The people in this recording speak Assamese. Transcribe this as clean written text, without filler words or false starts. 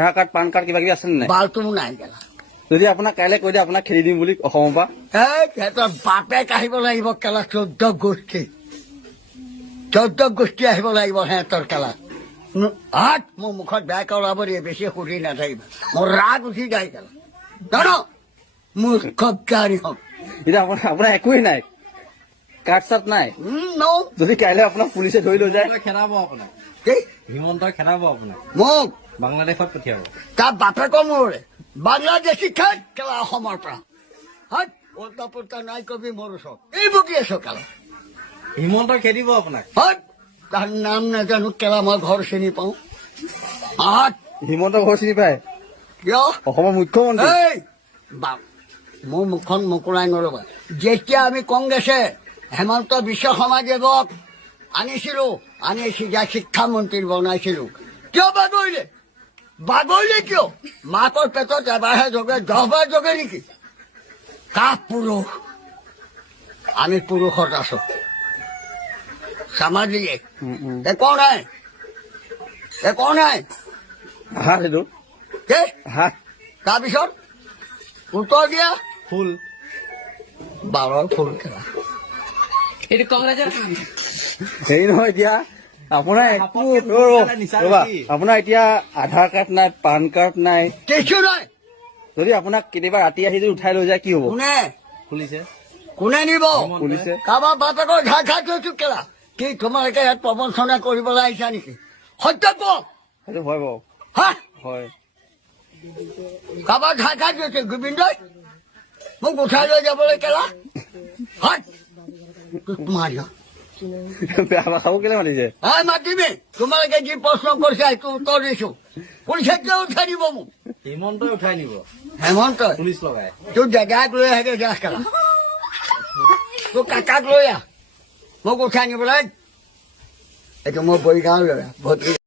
আধাৰ কাৰ্ড পান কাৰ্ড কিবা কিবি আছে নাই বালটো নাই গেলা যদি আপোনাক কাইলৈ কৈ দিয়ে আপোনাক খেদি দিম বুলি অসমৰ পৰা এই সিহঁতৰ বাপেক আহিব লাগিব কেলা 14 গোষ্ঠী আহিব লাগিব সিহঁতৰ কেলা হাত মোৰ মুখত বেয়াকে ওলাব দিয়ে বেছি সুধি নাথাকিবা মোৰ ৰাগ উঠি যায় কেলা জানো মোৰ কবজাৰী হওক এতিয়া আপোনাৰ একোৱেই নাই কাৰ্ড চাৰ্ট নাই যদি কাইলৈ আপোনাক পুলিচে ধৰি লৈ যায় খেদাব আপোনাক কি হিমন্তই খেদাব আপোনাক মোক বাংলাদেশত পঠিয়াব তাৰ বাপেকৰ মোৰে বাংলাদেশী খাই কেলা অসমৰ পৰা হাত ওলটা পোলটা নাই কবি মোৰ ওচৰত এই বকি আছো কেলা হিমন্তই খেদিব আপোনাক হাত তাৰ নাম নাজানো কেলা মই ঘৰ চিনি পাওঁ হাত হিমন্ত ঘৰ চিনি পায় কিয় অসমৰ মুখ্যমন্ত্ৰী এই বাপ মোৰ মুখখন মোকোলাই নলবা যেতিয়া আমি কংগ্ৰেছে হেমন্ত বিশ্ব শৰ্মাদেৱক আনিছিলো আনি চিধা শিক্ষামন্ত্ৰী বনাইছিলো কিয় বাগৰিলে কিয় মাকৰ পেটত এবাৰহে জগে 10 বাৰ জগে নেকি কাহ পুৰুষ আমি পুৰুষত আছো সামাজিক একো নাই হাত এইটো কি হাত তাৰপিছত উত্তৰ দিয়া ফুল বাৰৰ ফুল খেলা এইটো কংগ্ৰেছৰ হেৰি নহয় এতিয়া আপোনাৰ একো ৰ'বা আপোনাৰ এতিয়া আধাৰ কাৰ্ড নাই পান কাৰ্ড নাই কিছু নাই যদি আপোনাক কেতিয়াবা ৰাতি আহি যদি উঠাই লৈ যায় কি হ'ব কোনে নিব পুলিচে কাৰোবাৰ বাপেকৰ ঘাই থৈছো কেলা কি তোমালোকে ইয়াত প্ৰবঞ্চনা কৰিবলৈ আহিছা নেকি সত্য কোৱা সেইটো হয় বাৰু হা হয় কাৰোবাৰ ঘাই থৈছে গোবিন্দই মোক উঠাই লৈ যাবলৈ কেলা হয় মাৰিয়া বেয়া ভাষাও কেলে মাতিছে হয় মাতিবি তোমালোকে যি প্ৰশ্ন কৰিছা সেইটো উত্তৰ দিছো পুলিচে কিয় উঠাই দিব মোক হিমন্তই উঠাই নিব হেমন্ত পুলিচ লগাই তোৰ জেগাক লৈ আহে যাছ কেলা তোৰ কাকাক লৈ আহ মোক উঠাই নিবলৈ এইটো মই বৰিগাঁও ল'ৰা ভৰ্তি